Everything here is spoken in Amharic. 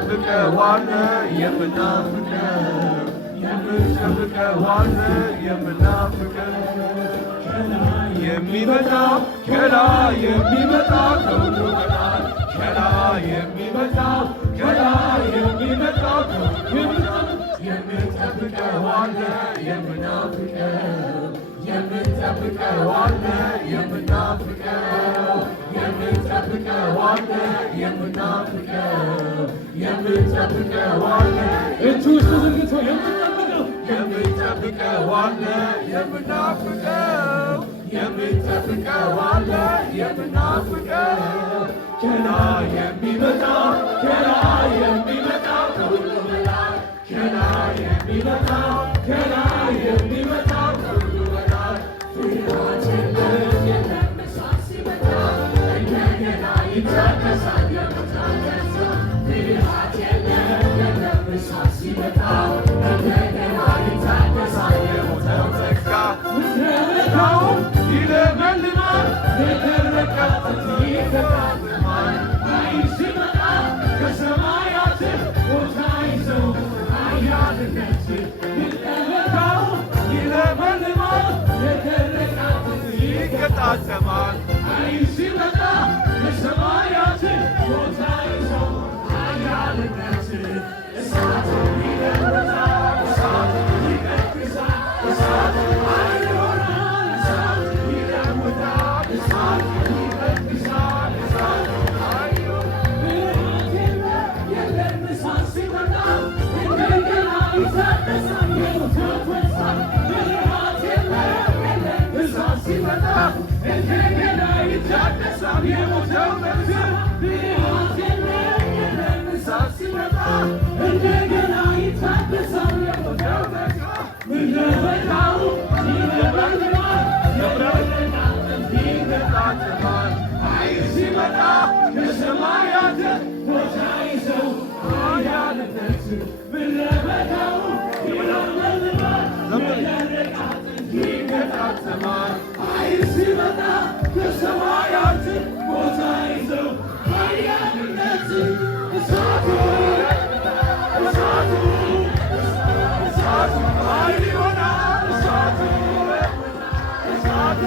የምንጠብቀዋለህ የምናፍቀው የምንጠብቀዋለህ የምናፍቀው የሚመጣው ከላይ የሚመጣው ከሁሉ በላይ ከላይ የሚመጣው ከላይ የሚመጣው የምንጠብቀዋለህ የምናፍቀው የምንጠብቀዋለህ የምናፍቀው የምንጠብቀዋለህ የምናፍቀው የምንጠብቀዋለህ እጁ ዘርግቶ የምንጠብቀዋለህ የምናፍቀው የምንጠብቀዋለህ የምናፍቀው ከላይ የሚመጣው ከላይ የሚመጣው ከሁሉ በላይ ከላይ የሚመጣው ከላይ የሚመጣው ከሁሉ በላይ ፍርሃት የለም እሳት ሲመጣ እንደገና ይታደሳል የሞተው ተስፋ ፍርሃት የለም እሳት ሲመጣ እንደገና ይታደሳል የሞተው ተስፋ ምድረበዳው ይለመልማል የደረቀ አጥንት ይፈታተማል ኃይል ሲመጣ ከሰማያት ቦታ ይዘው ኃያልነት ምድረበዳው ይለመልማል የደረቀ አጥንት ይገጣጠማል ኃይል ሲመጣ ከሰማያት ቦታ ይዘው ኃያልነት እሳት ይለብሳል እሳት ይቀጥቅሳል እሳት ኃይል ይሆናል እሳት ይለውጣል እሳት ይቀጥቅሳል እሳት ኃይል ይሆናል የለም እሳት ሲመጣ እንደገና ይታደሳል የሞተው ተስፋ ፍርሃት የለም እሳት ሲመጣ እንደገና ይታደሳል የሞተው ተስፋ ፍርሃት የለም እሳት ሲመጣ እንደገና ይታደሳል የሞተው ተስፋ ምድረ በዳው ይለመልማል የደረቀ አጥንት ይገጣጠማል ኃይል ሲመጣ ከሰማያት ቦታ ይዘው ኃያልነት ምድረ በዳው ይለመልማል የደረቀ አጥንት ይገጣጠማል ኃይል ሲመጣ ከሰማያት ቦታ ይዘው ኃያልነት እሳቱ እሳቱ እሳቱ ኃይል ይሆናል እሳቱ እሳቱ